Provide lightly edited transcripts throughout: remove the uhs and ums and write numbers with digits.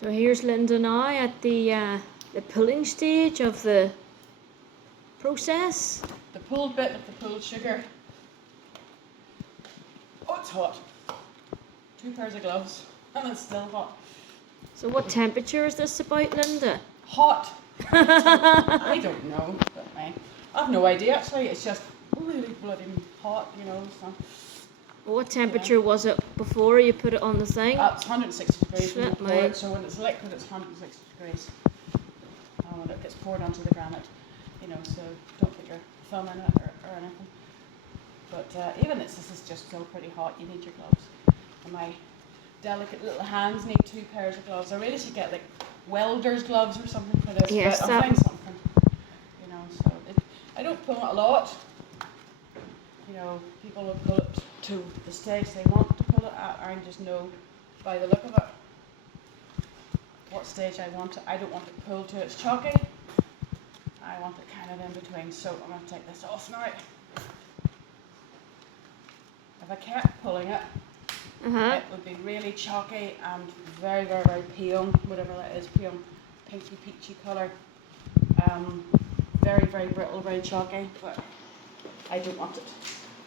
So here's Linda now at the pulling stage of the process. The pulled bit of the pulled sugar. Oh, it's hot. 2 pairs of gloves, and it's still hot. So what temperature is this about, Linda? Hot. I don't know, but I've no idea actually. It's just really bloody hot, you know. So. What temperature was it before you put it on the thing? It's 160 degrees when you Shit, pour mate. it. So when it's liquid, it's 160 degrees. When it gets poured onto the granite, you know. So don't put your thumb in it or anything. But even this is just still pretty hot. You need your gloves. And my delicate little hands need 2 pairs of gloves. I really should get like welder's gloves or something for this. Yes, but I'll find something. You know, so I don't pull it a lot. You know, people will pull it to the stage they want to pull it at. I just know by the look of it what stage I want it. I don't want it pulled to its chalky. I want it kind of in between. So I'm going to take this off now. If I kept pulling it, it would be really chalky and very, very, very pale, whatever that is, pale, pinky, peachy colour. Very, very brittle, very chalky, but I don't want it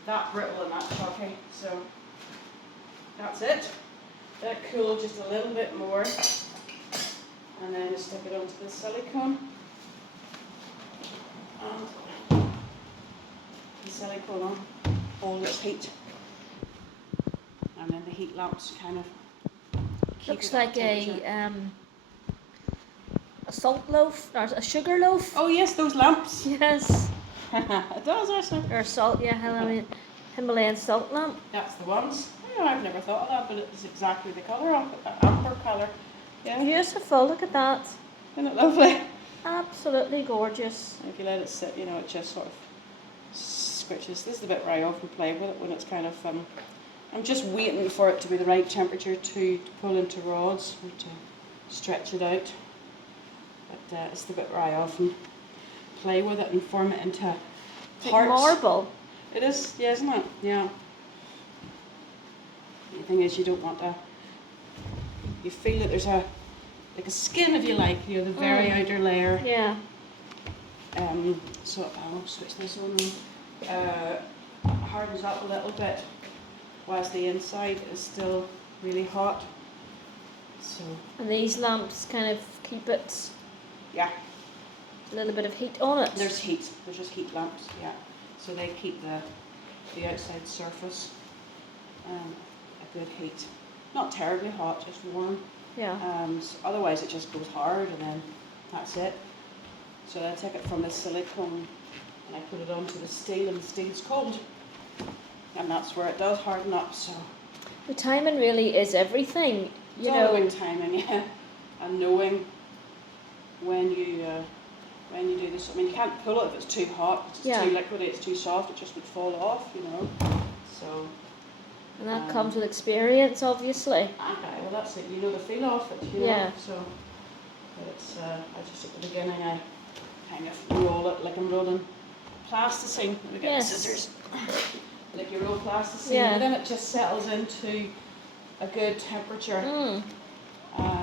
that brittle and that chalky. So that's it. Let it cool just a little bit more, and then just stick it onto the silicone. And the silicone on hold its heat. And then the heat lamps kind of Looks like a salt loaf or a sugar loaf. Oh yes, those lamps. Yes. It does actually. Or salt, yeah, Himalayan salt lamp. That's the ones. Oh, I've never thought of that, but it's exactly the colour of it, amber colour. Yeah. Beautiful, look at that. Isn't it lovely? Absolutely gorgeous. If you let it sit, you know, it just sort of squishes. This is the bit where I often play with it when it's kind of I'm just waiting for it to be the right temperature to pull into rods or to stretch it out. But it's the bit where I often play with it and form it into Like hearts. marble. It is, yeah, isn't it? Yeah. The thing is, you don't want you feel that there's like a skin, if you like, you know, the very outer layer. Yeah. So I'll switch this on. Hardens up a little bit, whilst the inside is still really hot. So. And these lamps kind of keep it. Yeah. A little bit of heat on it. There's heat. There's just heat lamps. Yeah. So they keep the outside surface a good heat. Not terribly hot, just warm. Yeah. So otherwise it just goes hard, and then that's it. So I take it from the silicone and I put it onto the steel, and the steel's cold, and that's where it does harden up. So The timing really is everything. it's all about timing, yeah, and knowing when you do this. I mean, you can't pull it if it's too hot. If it's too liquidy, it's too soft. It just would fall off, you know. So. And that comes with experience, obviously. Okay, well that's it. You know the feel of it, you know. So, but it's I just at the beginning I kind of roll it like I'm rolling plasticine. Let me get the scissors. Like you roll plasticine, and then it just settles into a good temperature.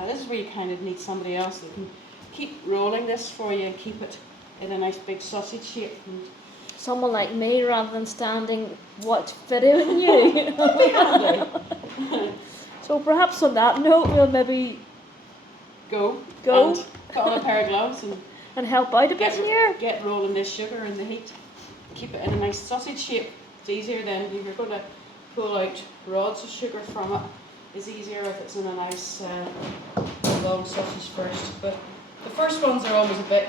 This is where you kind of need somebody else that can keep rolling this for you and keep it in a nice big sausage shape. And someone like me, rather than standing videoing you. So perhaps on that note, we'll maybe go and put on a pair of gloves and help out a bit here. Get rolling this sugar in the heat. Keep it in a nice sausage shape. It's easier then if you're going to pull out rods of sugar from it. It's easier if it's in a nice long sausage first. But the first ones are always a bit,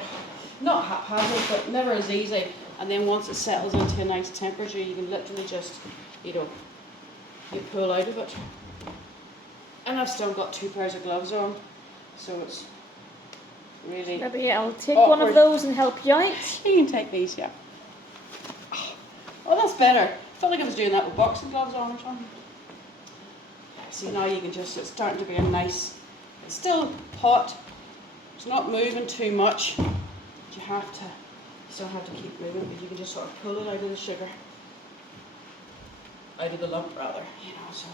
not haphazard, but never as easy. And then once it settles into a nice temperature, you can literally just, you know, you pull out of it. And I've still got 2 pairs of gloves on, so it's really Maybe I'll take awkward. one of those and help you out. You can take these, yeah. Oh, that's better. I felt like I was doing that with boxing gloves on or something. See, now you can just, it's starting to be a nice, it's still hot, it's not moving too much, but you still have to keep moving, but you can just sort of pull it out of the sugar, out of the lump rather, you know, so.